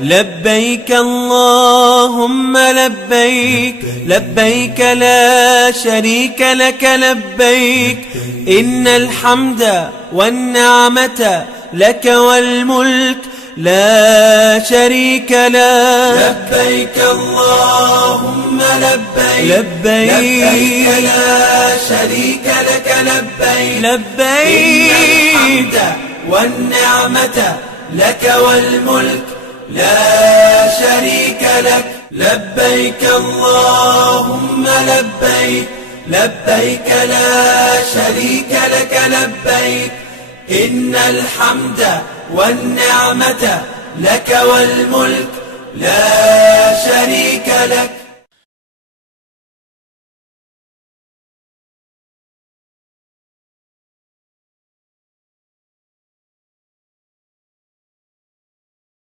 لبيك اللهم لبيك، لبيك لا شريك لك لبيك، إن الحمد والنعمة لك والملك لا شريك لك. لبيك اللهم لبيك، لبيك لا شريك لك لبيك، لبيك إن الحمد والنعمة لك والملك لا شريك لك. لبيك اللهم لبيك، لبيك لا شريك لك لبيك، إن الحمد والنعمة لك والملك لا شريك لك.